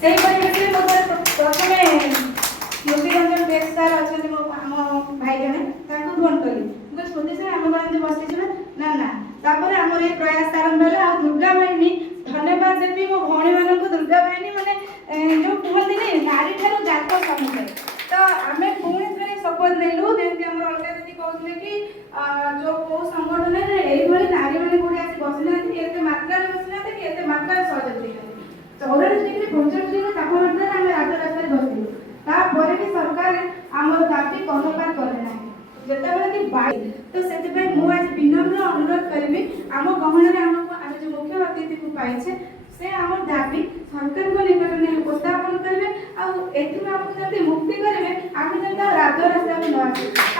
से प्रथम स्मृति Ranjan base sir अच्छा आम भाई जने फोन कली स्मृति सर आम मैंने बस ना ना तापर आम ये प्रयास आरंभ है आ दुर्गा वाहिनी धन्यवाद देवी मो भौणी मान दुर्गा वाहिनी माने जो कहते नहीं नारी ठार जात समुदाय तो आम पुणी थे शपथ नेलु जमी आम अलगा दीदी कहते कि जो कौ संगठन ये नारी मैंने कौटे आसी बसी ना मात्रा बसी ना कि मात्रा सहयोग देना 44 डिग्री 45 डिग्री तापमात्रा आम राजरास्ता बसलु तापर भी सरकार आमर दाबी कर्णपात करे ना जितेबाला कि बाई तो से मुझे विनम्र अनुरोध करी आम गहन आम जो मुख्य अतिथि को पाइछे से आम दाबी सरकार को निकट में उपस्थापन करेंगे आमको जब मुक्ति करेंगे आम जब राजरास्ता में न आस